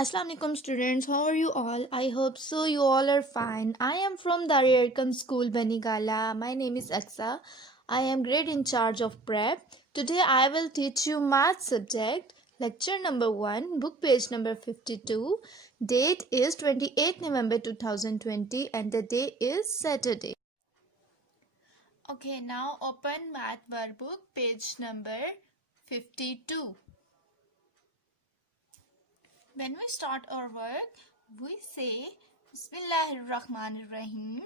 Assalamu alaikum students, how are you all? I hope so you all are fine. I am from DAR-E-ARQAM school Banigala. My name is Aksa. I am grade in charge of prep. Today I will teach you math subject, lecture number 1, book page number 52. Date is 28 November 2020 and the day is Saturday. Okay, now open math workbook page number 52. When we start our work, we say Bismillahirrahmanirrahim.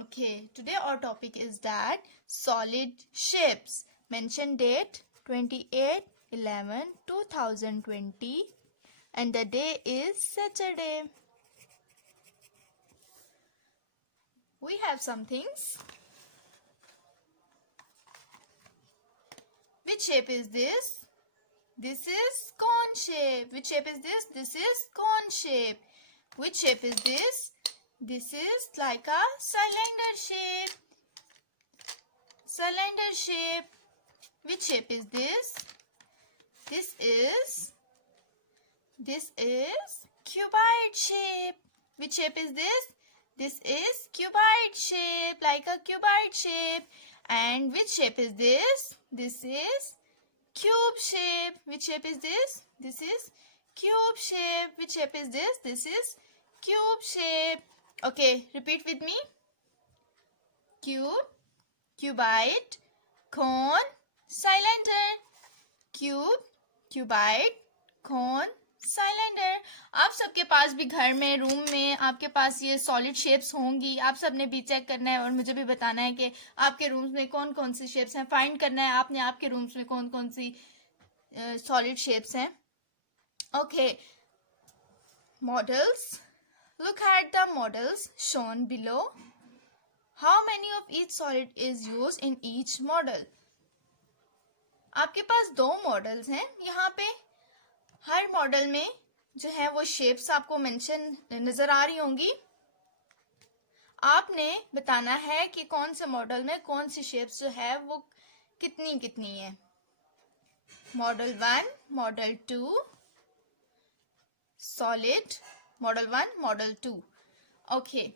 Okay, today our topic is that solid shapes. Mention date 28/11/2020 and the day is Saturday. We have some things. Which shape is this? This is cone shape. Which shape is this? This is cone shape. Which shape is this? This is like a cylinder shape. Cylinder shape. Which shape is this? This is cuboid shape. Which shape is this? This is cuboid shape, like a cuboid shape. And which shape is this? This is cube shape. Which shape is this? This is cube shape. Which shape is this? This is cube shape. Okay, repeat with me. Cube, cuboid, cone, cylinder. Cube, cuboid, cone, cylinder. आप सबके पास भी घर में, room में आपके पास ये solid shapes होंगी. आप सबने भी चेक करना है और मुझे भी बताना है कि आपके रूम्स में कौन कौन सी शेप्स हैं. फाइंड करना है आपने आपके रूम्स में कौन कौन सी सॉलिड शेप्स हैं. Okay, models. Look at the models shown below. How many of each solid is use in each model. आपके पास दो मॉडल्स हैं. यहाँ पे हर मॉडल में जो है वो शेप्स आपको मेंशन नजर आ रही होंगी. आपने बताना है कि कौन से मॉडल में कौन सी शेप्स जो है वो कितनी कितनी है. Model 1, model 2 solid, model 1, model 2. Okay,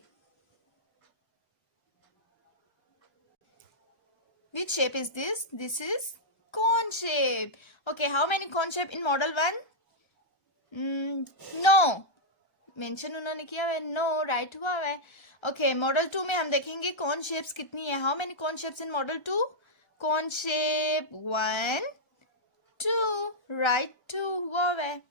which shape is this? This is cone shape. Okay, how many cone shape in model 1? No mention उन्होंने किया है, नो राइट हुआ है. ओके, मॉडल 2 में हम देखेंगे कौन शेप्स कितनी है. हाउ मेनी कौन शेप्स इन मॉडल 2? कौन शेप 1, 2 राइट 2 हुआ है.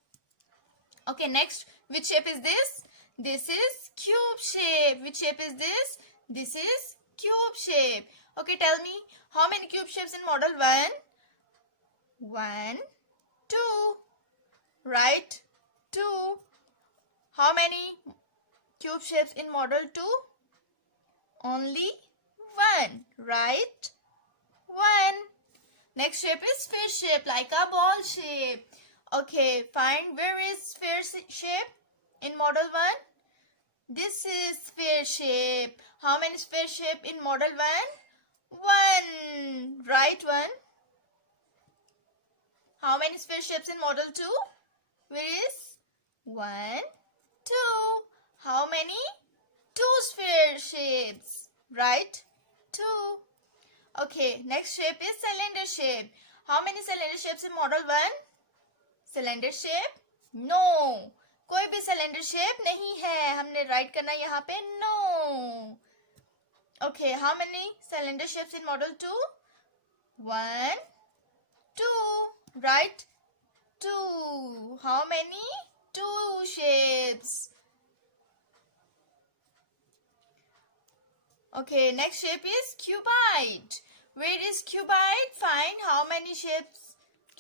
Okay, next, which shape is this? This is cube shape. Which shape is this? This is cube shape. Okay, tell me how many cube shapes in model 1? 1, 2 right 2. How many cube shapes in model 2? Only 1, right? 1. Next shape is sphere shape, like a ball shape. Okay, find where is sphere shape in model 1? This is sphere shape. How many sphere shape in model 1? 1, right 1. How many sphere shapes in model 2? Where is 1, 2. How many? 2 sphere shapes, right? 2. Okay, next shape is cylinder shape. How many cylinder shapes in model 1? Cylinder shape? No. कोई भी cylinder shape नहीं है. हमने write करना यहाँ पे no. Okay, how many cylinder shapes in model 2? 1, 2. Right? 2. How many? 2 shapes. Okay, next shape is cuboid. Where is cuboid? Find how many shapes?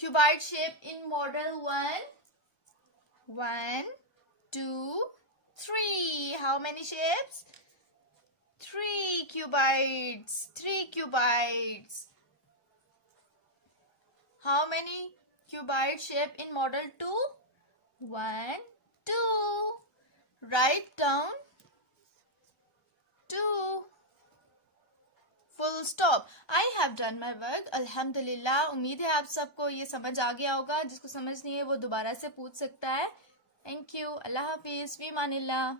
Cuboid shape in model 1. 1, 2, 3. How many shapes? 3 cuboids. 3 cuboids. How many cuboid shape in model 2? 1, 2. Write down 2. Full stop. I have done my work. अल्हम्दुलिल्लाह. उम्मीद है आप सबको ये समझ आ गया होगा. जिसको समझ नहीं है वो दोबारा से पूछ सकता है. Thank you. Allah Hafiz. Fi Manillah.